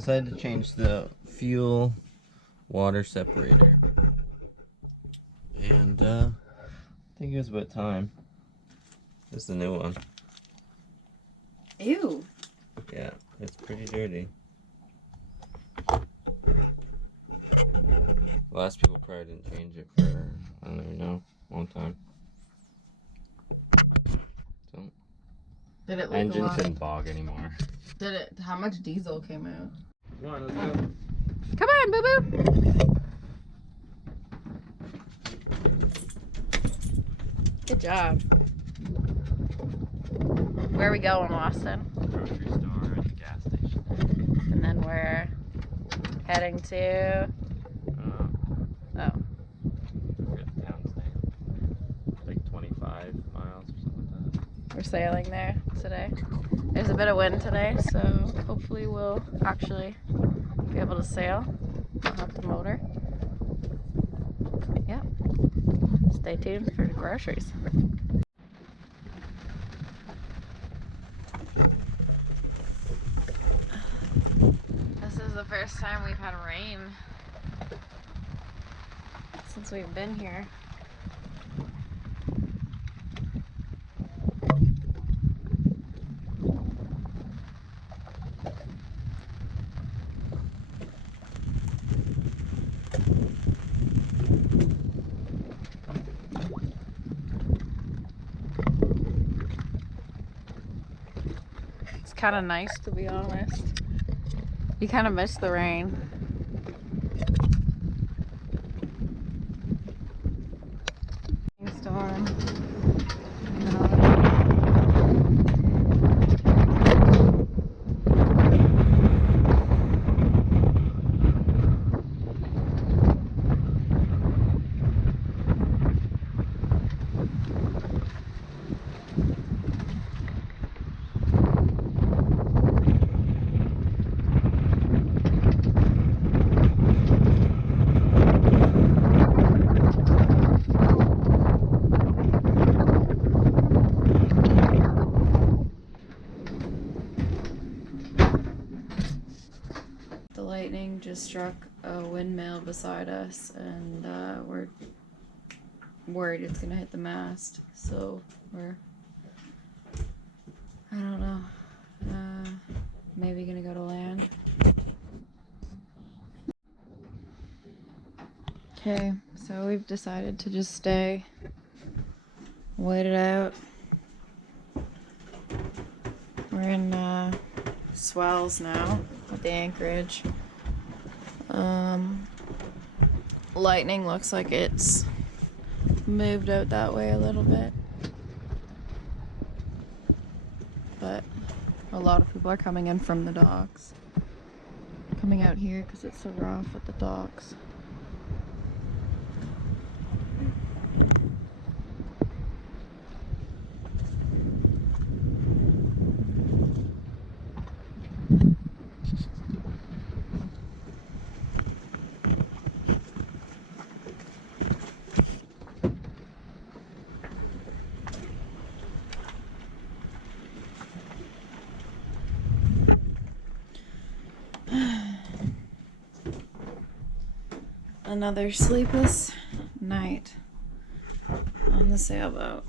decided to change the fuel water separator. And I think it was about time. This is the new one. Ew. Yeah, it's pretty dirty. Last people probably didn't change it for, I don't even know, a long time. So, Did it leak engines a lot? didn't bog anymore. Did it? How much diesel came out? Come on, let's go. Come on, boo boo. Good job. Where are we going, Austin? Grocery store and the gas station. And then we're heading to. I forget the town's name. Like 25 miles or something like that. We're sailing there today. There's a bit of wind today, so hopefully we'll actually be able to sail. We'll have the motor. Yeah. Stay tuned for the groceries. This is the first time we've had rain since we've been here. It's kind of nice, to be honest. You kind of miss the rain. Storm. The lightning just struck a windmill beside us, and we're worried it's gonna hit the mast. So we're, I don't know, maybe gonna go to land. Okay, so we've decided to just stay, wait it out. We're in swells now at the anchorage. Lightning looks like it's moved out that way a little bit, but a lot of people are coming in from the docks, coming out here because it's so rough at the docks. Another sleepless night on the sailboat.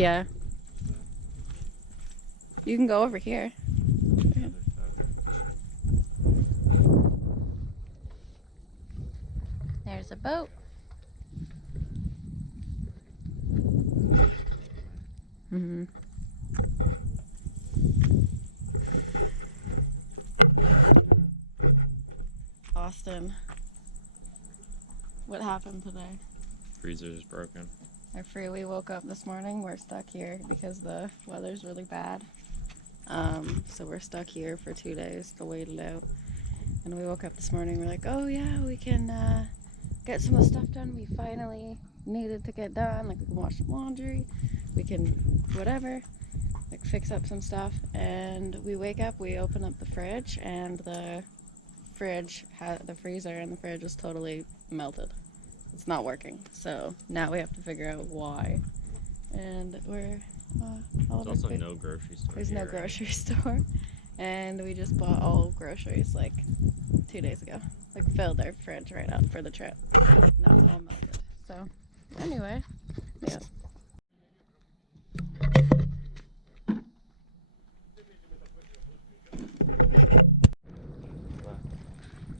Yeah. You can go over here. There's a boat. Mm-hmm. Austin, what happened today? Freezer's broken. We woke up this morning, we're stuck here because the weather's really bad. So we're stuck here for 2 days to wait it out. And we woke up this morning, we're like, oh yeah, we can get some of the stuff done we finally needed to get done. Like we can wash some laundry, we can whatever, like fix up some stuff. And we wake up, we open up the fridge, and the freezer in the fridge is totally melted. It's not working. So now we have to figure out why. And we're There's also no grocery store. There's no grocery store. And we just bought all groceries like 2 days ago. Like filled our fridge right up for the trip. Now it's all melted. So anyway, yeah.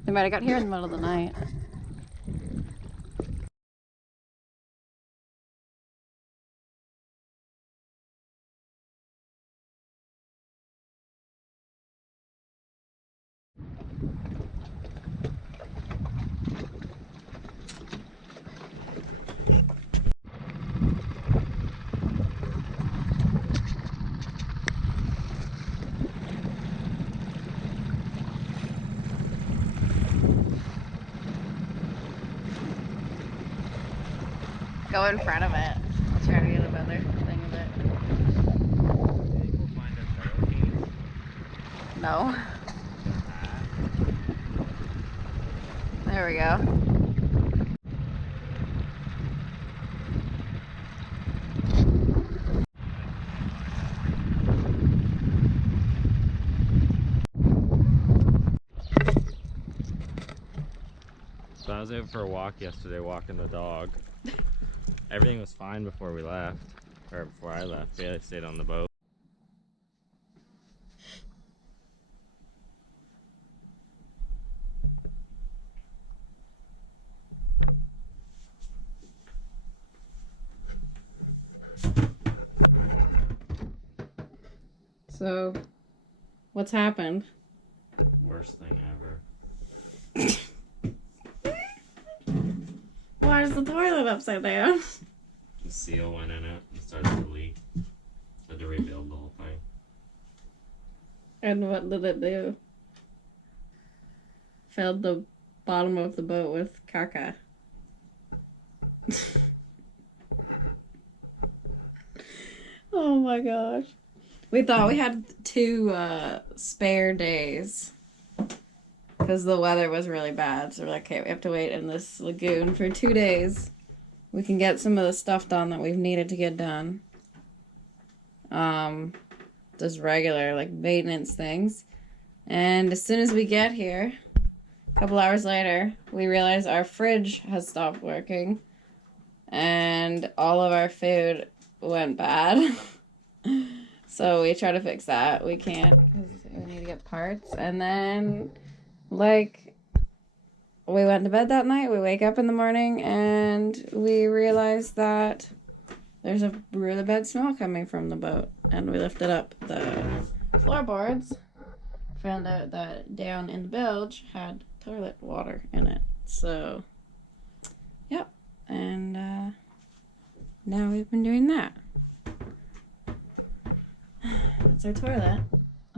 They might have got here in the middle of the night. Go in front of it. I'll try to get a better thing of it. We'll find our trail keys. No. There we go. So I was out for a walk yesterday, walking the dog. Everything was fine before we left, or before I left. Yeah, I stayed on the boat. So, what's happened? Worst thing ever. Why is the toilet upside down? The seal went in it and started to leak. Had to rebuild the whole thing. And what did it do? Filled the bottom of the boat with caca. Oh my gosh. We thought we had 2 spare days because the weather was really bad. So we're like, okay, we have to wait in this lagoon for 2 days. We can get some of the stuff done that we've needed to get done. Just regular, like, maintenance things. And as soon as we get here, a couple hours later, we realize our fridge has stopped working. And all of our food went bad. So we try to fix that. We can't because we need to get parts. And then, like, we went to bed that night. We wake up in the morning and we realize that there's a really bad smell coming from the boat. And we lifted up the floorboards. Found out that down in the bilge had toilet water in it. So, yep. And now we've been doing that. That's our toilet.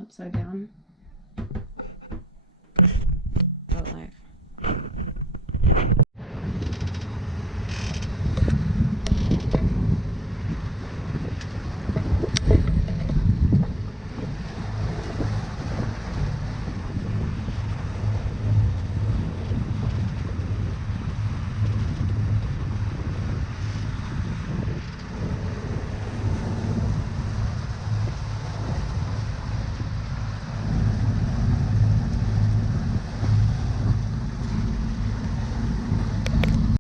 Upside down.